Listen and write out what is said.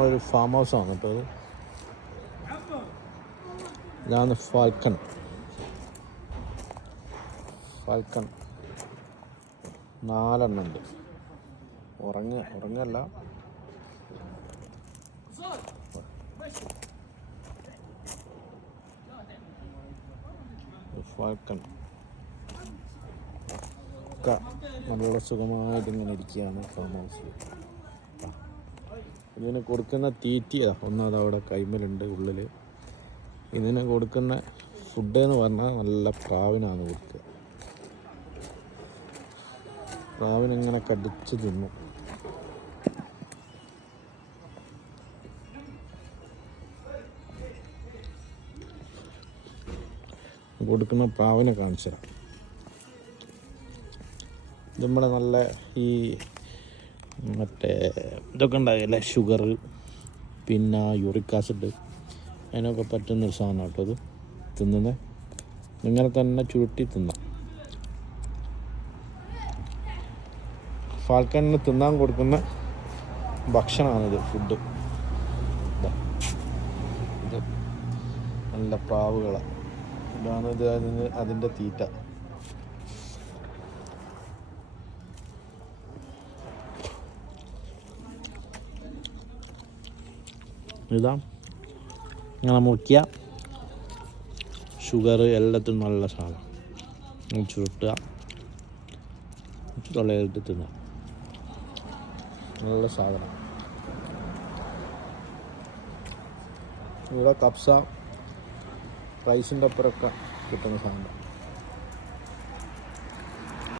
നമ്മളൊരു ഫാം ഹൗസാണ് ഇപ്പോൾ ഇത്. ഇതാണ് ഫാൽക്കൺ. 4 എണ്ണം ഉണ്ട്. ഉറങ്ങല്ല. ഫാൽക്കൺ ഒക്കെ നല്ല സുഖമായിട്ട് ഇങ്ങനെ ഇരിക്കുകയാണ് ഫാം ഹൗസിൽ. ഇതിന് കൊടുക്കുന്ന തീറ്റ ഒന്നത് അവിടെ കൈമലുണ്ട് ഉള്ളിൽ. ഇതിന് കൊടുക്കുന്ന ഫുഡ് എന്ന് പറഞ്ഞാൽ നല്ല പ്രാവിനാണ് കൊടുക്കുക. പ്രാവിനിങ്ങനെ കടിച്ച് തിന്നു. കൊടുക്കുന്ന പ്രാവിനെ കാണിച്ചു തരാം. നമ്മുടെ നല്ല ഈ മറ്റേ ഇതൊക്കെ ഉണ്ടാകില്ലേ, ഷുഗർ, പിന്നെ യൂറിക് ആസിഡ്, അതിനൊക്കെ പറ്റുന്നൊരു സാധനം കേട്ടോ അത്. തിന്നുന്നത് ഇങ്ങനെ തന്നെ ചുരുട്ടി തിന്നാം. ഫാൽക്കണിന് തിന്നാൻ കൊടുക്കുന്ന ഭക്ഷണമാണിത്, ഫുഡ്. ഇത് നല്ല പ്രാവുകളാണ്. ഇതാണ് അതിൻ്റെ തീറ്റ. ഇതാ ഇങ്ങനെ മുറിക്കുക. ഷുഗർ എല്ലാത്തിനും നല്ല സാധനം. ചുരുട്ടുക, തൊള്ളയിലിട്ട് തിന്നുക. നല്ല സാധനം. ഇവിടെ കപ്സ റൈസിൻ്റെ ഒപ്പരൊക്കെ കിട്ടുന്ന സാധനം.